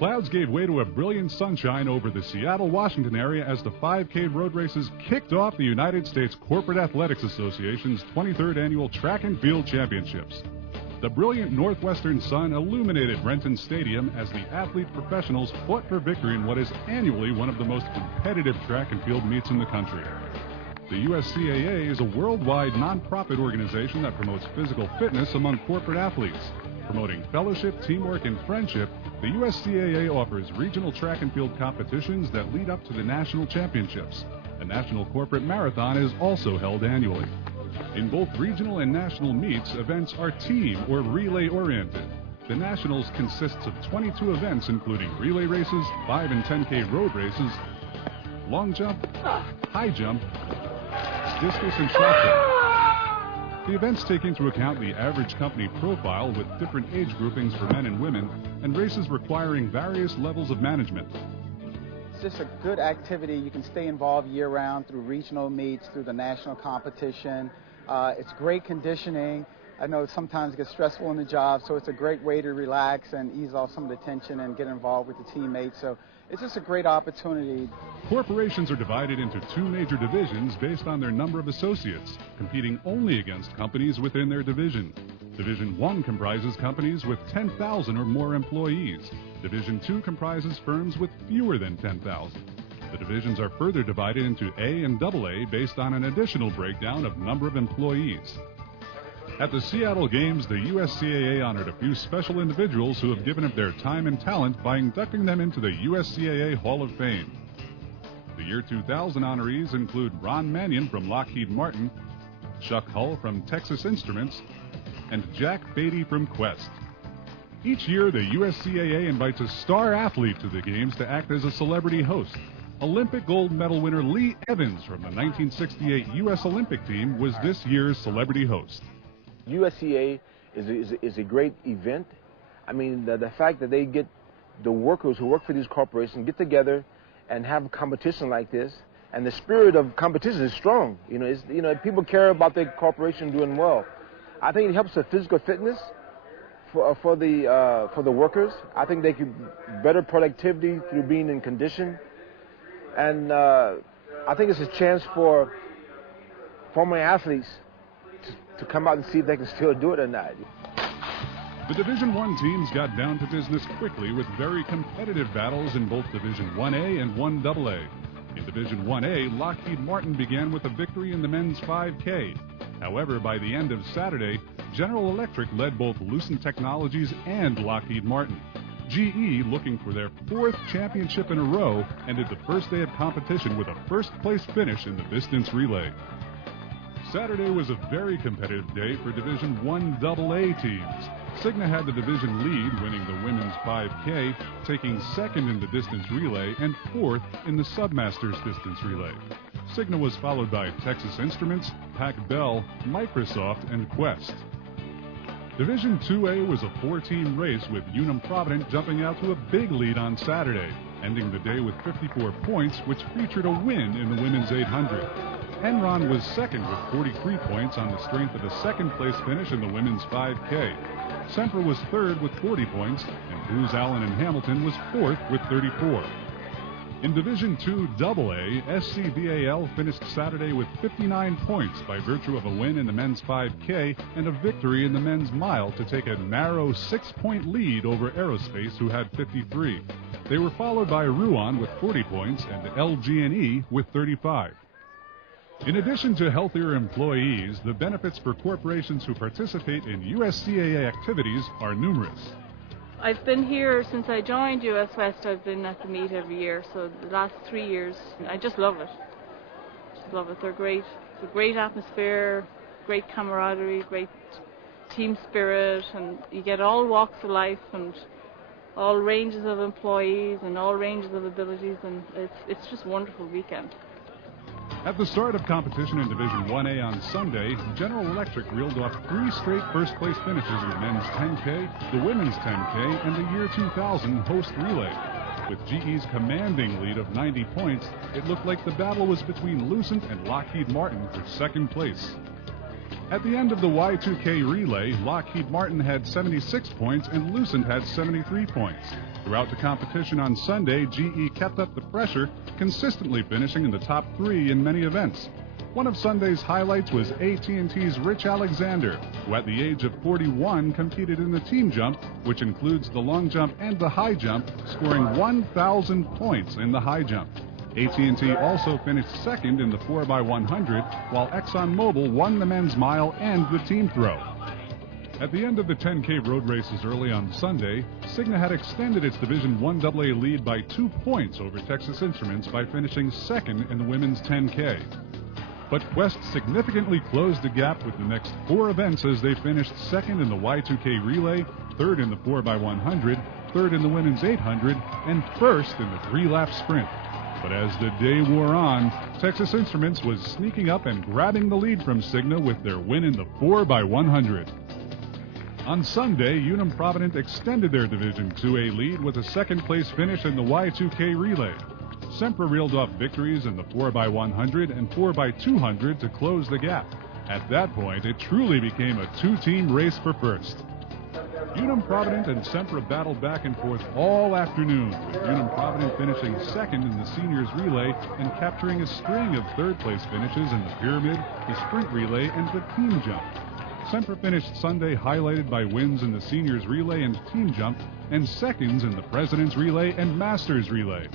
Clouds gave way to a brilliant sunshine over the Seattle, Washington area as the 5K road races kicked off the United States Corporate Athletics Association's 23rd Annual Track and Field Championships. The brilliant northwestern sun illuminated Renton Stadium as the athlete professionals fought for victory in what is annually one of the most competitive track and field meets in the country. The USCAA is a worldwide nonprofit organization that promotes physical fitness among corporate athletes. Promoting fellowship, teamwork, and friendship, the USCAA offers regional track and field competitions that lead up to the national championships. A national corporate marathon is also held annually. In both regional and national meets, events are team or relay-oriented. The Nationals consists of 22 events, including relay races, 5 and 10K road races, long jump, high jump, discus, and shot put. The events take into account the average company profile with different age groupings for men and women, and races requiring various levels of management. It's just a good activity. You can stay involved year-round through regional meets, through the national competition. It's great conditioning. I know sometimes it gets stressful in the job, so it's a great way to relax and ease off some of the tension and get involved with the teammates. So it's just a great opportunity. Corporations are divided into 2 major divisions based on their number of associates, competing only against companies within their division. Division 1 comprises companies with 10,000 or more employees. Division 2 comprises firms with fewer than 10,000. The divisions are further divided into A and AA based on an additional breakdown of number of employees. At the Seattle Games, the USCAA honored a few special individuals who have given up their time and talent by inducting them into the USCAA Hall of Fame. The year 2000 honorees include Ron Mannion from Lockheed Martin, Chuck Hull from Texas Instruments, and Jack Beatty from Quest. Each year, the USCAA invites a star athlete to the Games to act as a celebrity host. Olympic gold medal winner Lee Evans from the 1968 U.S. Olympic team was this year's celebrity host. USCAA is a great event. I mean, the fact that they get the workers who work for these corporations get together and have a competition like this, and the spirit of competition is strong. People care about their corporation doing well. I think it helps the physical fitness for the workers. I think they could better productivity through being in condition. And I think it's a chance for former athletes to come out and see if they can still do it or not. The Division I teams got down to business quickly with very competitive battles in both Division 1A and 1AA. In Division 1A, Lockheed Martin began with a victory in the men's 5K. However, by the end of Saturday, General Electric led both Lucent Technologies and Lockheed Martin. GE, looking for their 4th championship in a row, ended the first day of competition with a first-place finish in the distance relay. Saturday was a very competitive day for Division 1AA teams. Cigna had the division lead, winning the women's 5K, taking 2nd in the distance relay and 4th in the Submasters distance relay. Cigna was followed by Texas Instruments, Pac-Bell, Microsoft, and Quest. Division 2A was a 4-team race with Unum Provident jumping out to a big lead on Saturday, ending the day with 54 points, which featured a win in the women's 800. Enron was 2nd with 43 points on the strength of a 2nd-place finish in the women's 5K. Sempra was 3rd with 40 points, and Booz Allen and Hamilton was 4th with 34. In Division 2AA, SCVAL finished Saturday with 59 points by virtue of a win in the men's 5K and a victory in the men's mile to take a narrow 6-point lead over Aerospace, who had 53. They were followed by Ruan with 40 points and LG&E with 35. In addition to healthier employees, the benefits for corporations who participate in USCAA activities are numerous. I've been here since I joined US West. I've been at the meet every year, so the last 3 years. I just love it. Just love it. They're great. It's a great atmosphere, great camaraderie, great team spirit, and you get all walks of life and all ranges of employees and all ranges of abilities, and it's just a wonderful weekend. At the start of competition in Division 1A on Sunday, General Electric reeled off 3 straight first-place finishes in the men's 10K, the women's 10K, and the year 2000 host relay. With GE's commanding lead of 90 points, it looked like the battle was between Lucent and Lockheed Martin for 2nd place. At the end of the Y2K relay, Lockheed Martin had 76 points and Lucent had 73 points. Throughout the competition on Sunday, GE kept up the pressure, consistently finishing in the top 3 in many events. One of Sunday's highlights was AT&T's Rich Alexander, who at the age of 41 competed in the team jump, which includes the long jump and the high jump, scoring 1,000 points in the high jump. AT&T also finished second in the 4x100, while ExxonMobil won the men's mile and the team throw. At the end of the 10K road races early on Sunday, Cigna had extended its Division I AA lead by 2 points over Texas Instruments by finishing second in the women's 10K. But Quest significantly closed the gap with the next 4 events as they finished second in the Y2K relay, third in the 4x100, third in the women's 800, and first in the 3-lap sprint. But as the day wore on, Texas Instruments was sneaking up and grabbing the lead from Cigna with their win in the 4x100. On Sunday, Unum Provident extended their Division IIA lead with a second-place finish in the Y2K relay. Sempra reeled off victories in the 4x100 and 4x200 to close the gap. At that point, it truly became a 2-team race for first. Unum Provident and Sempra battled back and forth all afternoon, with Unum Provident finishing second in the seniors relay and capturing a string of third-place finishes in the pyramid, the sprint relay, and the team jump. Sempra finished Sunday highlighted by wins in the seniors relay and team jump, and seconds in the president's relay and masters relay.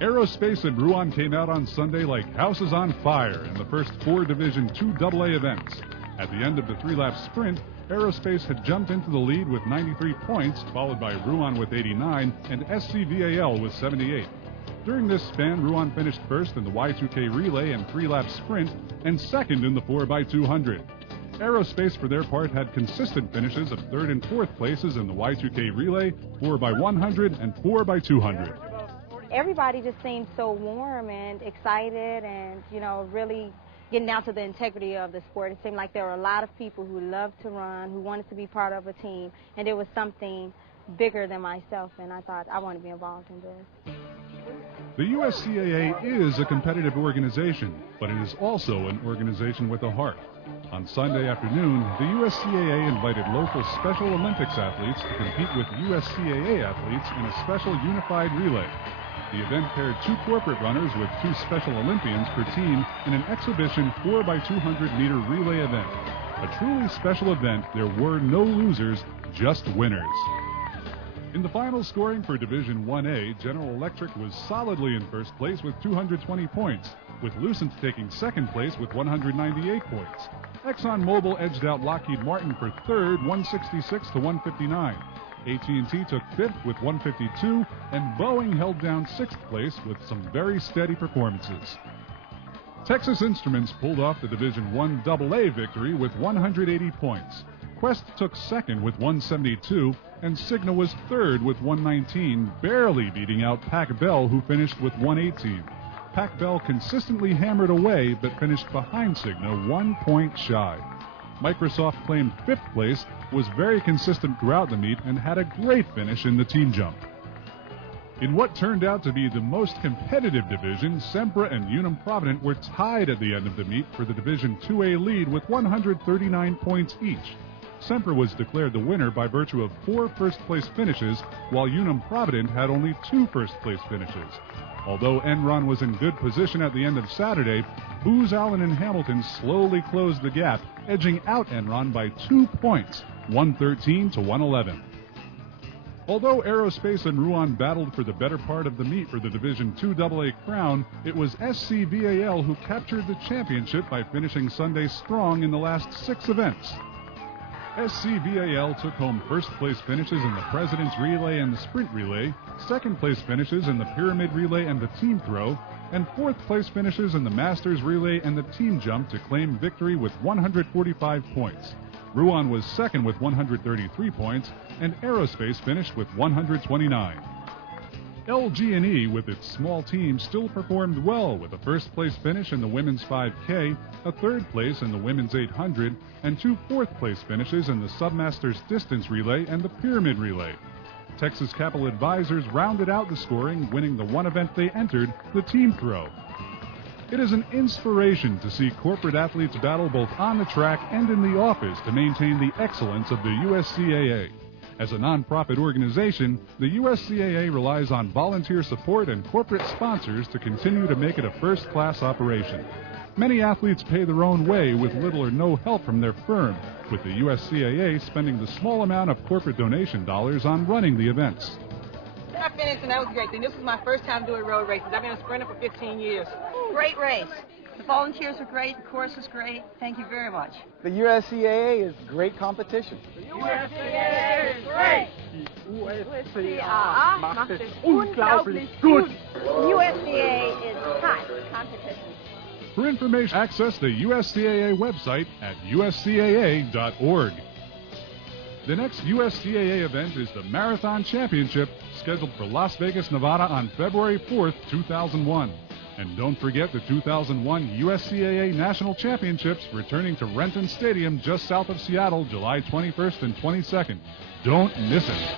Aerospace and Ruan came out on Sunday like houses on fire in the first 4 Division II AA events. At the end of the 3-lap sprint, Aerospace had jumped into the lead with 93 points, followed by Ruan with 89 and SCVAL with 78. During this span, Ruan finished first in the Y2K relay and 3-lap sprint and second in the 4x200. Aerospace, for their part, had consistent finishes of 3rd and 4th places in the Y2K relay, 4x100, and 4x200. Everybody just seemed so warm and excited and, really getting down to the integrity of the sport. It seemed like there were a lot of people who loved to run, who wanted to be part of a team, and it was something bigger than myself, and I thought I want to be involved in this. The USCAA is a competitive organization, but it is also an organization with a heart. On Sunday afternoon, the USCAA invited local Special Olympics athletes to compete with USCAA athletes in a special unified relay. The event paired 2 corporate runners with 2 Special Olympians per team in an exhibition 4x200-meter relay event. A truly special event, there were no losers, just winners. In the final scoring for Division 1A, General Electric was solidly in first place with 220 points, with Lucent taking second place with 198 points. ExxonMobil edged out Lockheed Martin for third, 166 to 159. AT&T took 5th with 152, and Boeing held down 6th place with some very steady performances. Texas Instruments pulled off the Division I AA victory with 180 points. Quest took second with 172, and Cigna was third with 119, barely beating out Pac Bell, who finished with 118. Pac Bell consistently hammered away, but finished behind Cigna 1 point shy. Microsoft claimed 5th place, was very consistent throughout the meet, and had a great finish in the team jump. In what turned out to be the most competitive division, Sempra and Unum Provident were tied at the end of the meet for the Division IIA lead with 139 points each. Sempra was declared the winner by virtue of 4 first-place finishes, while Unum Provident had only 2 first-place finishes. Although Enron was in good position at the end of Saturday, Booz Allen and Hamilton slowly closed the gap, edging out Enron by 2 points, 113 to 111. Although Aerospace and Ruan battled for the better part of the meet for the Division II AA crown, it was SCVAL who captured the championship by finishing Sunday strong in the last 6 events. SCVAL took home first-place finishes in the President's Relay and the Sprint Relay, second-place finishes in the Pyramid Relay and the Team Throw, and fourth-place finishes in the Masters Relay and the Team Jump to claim victory with 145 points. Ruan was second with 133 points, and Aerospace finished with 129. LG&E, with its small team, still performed well with a first-place finish in the women's 5K, a third place in the women's 800, and 2 fourth-place finishes in the Submasters Distance Relay and the Pyramid Relay. Texas Capital Advisors rounded out the scoring, winning the one event they entered, the Team Throw. It is an inspiration to see corporate athletes battle both on the track and in the office to maintain the excellence of the USCAA. As a nonprofit organization, the USCAA relies on volunteer support and corporate sponsors to continue to make it a first-class operation. Many athletes pay their own way with little or no help from their firm, with the USCAA spending the small amount of corporate donation dollars on running the events. I finished, and that was a great thing. This was my first time doing road races. I've been a sprinter for 15 years. Great race. The volunteers were great. The course was great. Thank you very much. The USCAA is great competition. USCAA is great. USCAA macht es unglaublich gut. USCAA is hot competition. For information, access the USCAA website at uscaa.org. The next USCAA event is the Marathon Championship, scheduled for Las Vegas, Nevada on February 4th, 2001. And don't forget the 2001 USCAA National Championships returning to Renton Stadium just south of Seattle, July 21st and 22nd. Don't miss it.